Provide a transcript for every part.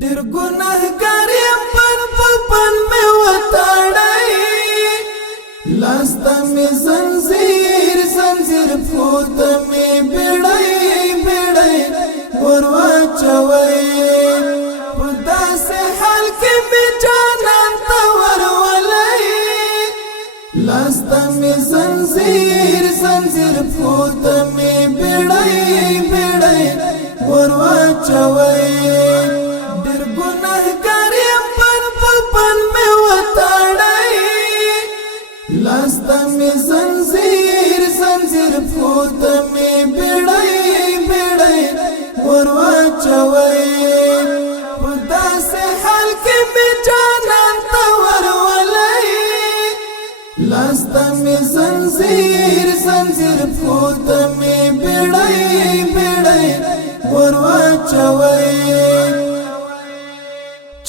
ډېر ګناهګار یم پن مې وتړی لاس ته مې زنځیر پښو ته مې بیړۍ ور واچوی په داسې حال کې مې جانان ته ورولئ لاس ته مې زنځیر پښو ته مې بیړۍ ور واچوی ډېر ګناهګار یم پن مې وتړی لاس ته مې زنځیر پښو ته مې بیړۍ ور واچوی په داسې حال کې مې جانان ته ورولئ لاس ته مې زنځیر پښو ته مې بیړۍ ور واچوی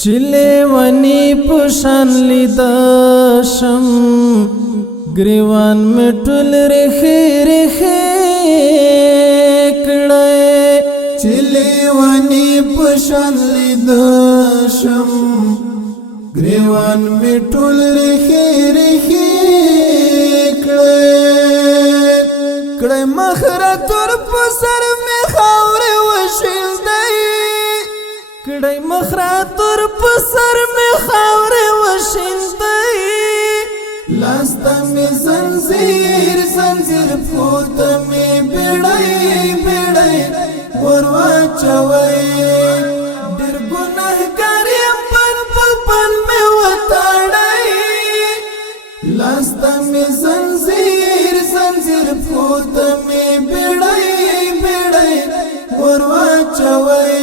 چې لیونی په شان لیده شم ګریوان مې ټول ریخې کړی چې لیونی په شان لیده شم ګریوان مې ټول ریخې کړی مخره تور په سر مې خاورې وشیندی کړی مخره تور په سر مې خاورې وشیندی لاس ته مې زنځیر پښو ته مې بیړۍ ور واچوی ډېر ګناهګار یم پن مې وتړی لاس ته مې زنځیر پښو ته مې بیړۍ ور واچوی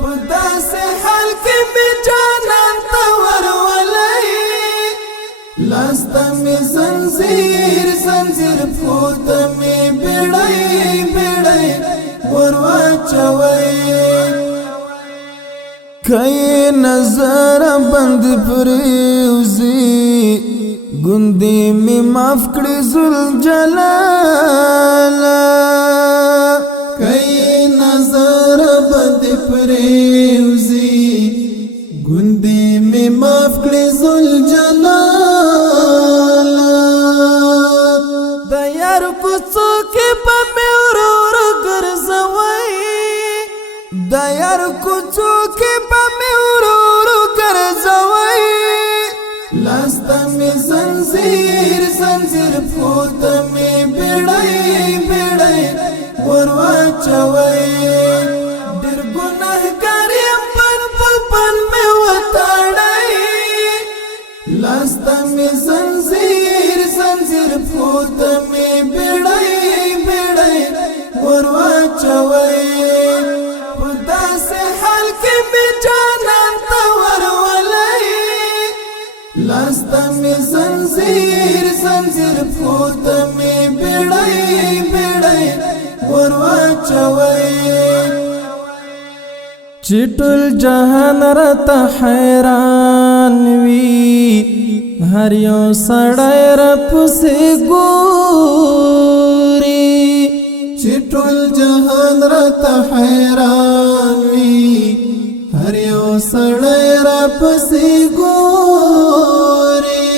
په داسې حال کې مې جانان ته ورولئ لاس ته مې زنځیر پښو ته مې بیړۍ ور واچوی که نظر بند پریوزی ګوندې مې معاف کړې ذوالجلاله که نظر بند پریوزی ګوندې مې معاف کړې ذوالجلاله د یار کوڅو کې به مې ورور ګرځوی د یار کوڅو کې به مې ورور ګرځوی لاس ته مې زنځیر پښو ته مې بیړۍ ور واچوی ډېر ګناهګار یم پن مې وتړی لاس ته مې زنځیر پښو ته مې بیړۍ ور واچوی په داسې حال کې مې جانان ته ورولئ لاس ته مې زنځیر پښو ته مې بیړۍ ور واچوی چې ټول جهان راته حیران وي هر یو سړی راپسې ګوري چې ټول جهان راته حیران وي هر یو سړی راپسې ګوري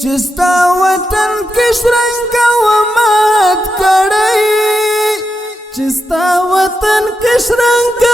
چې ستا وطن کې شرنګه ومات کړی چې ستا وطن کې شرنګه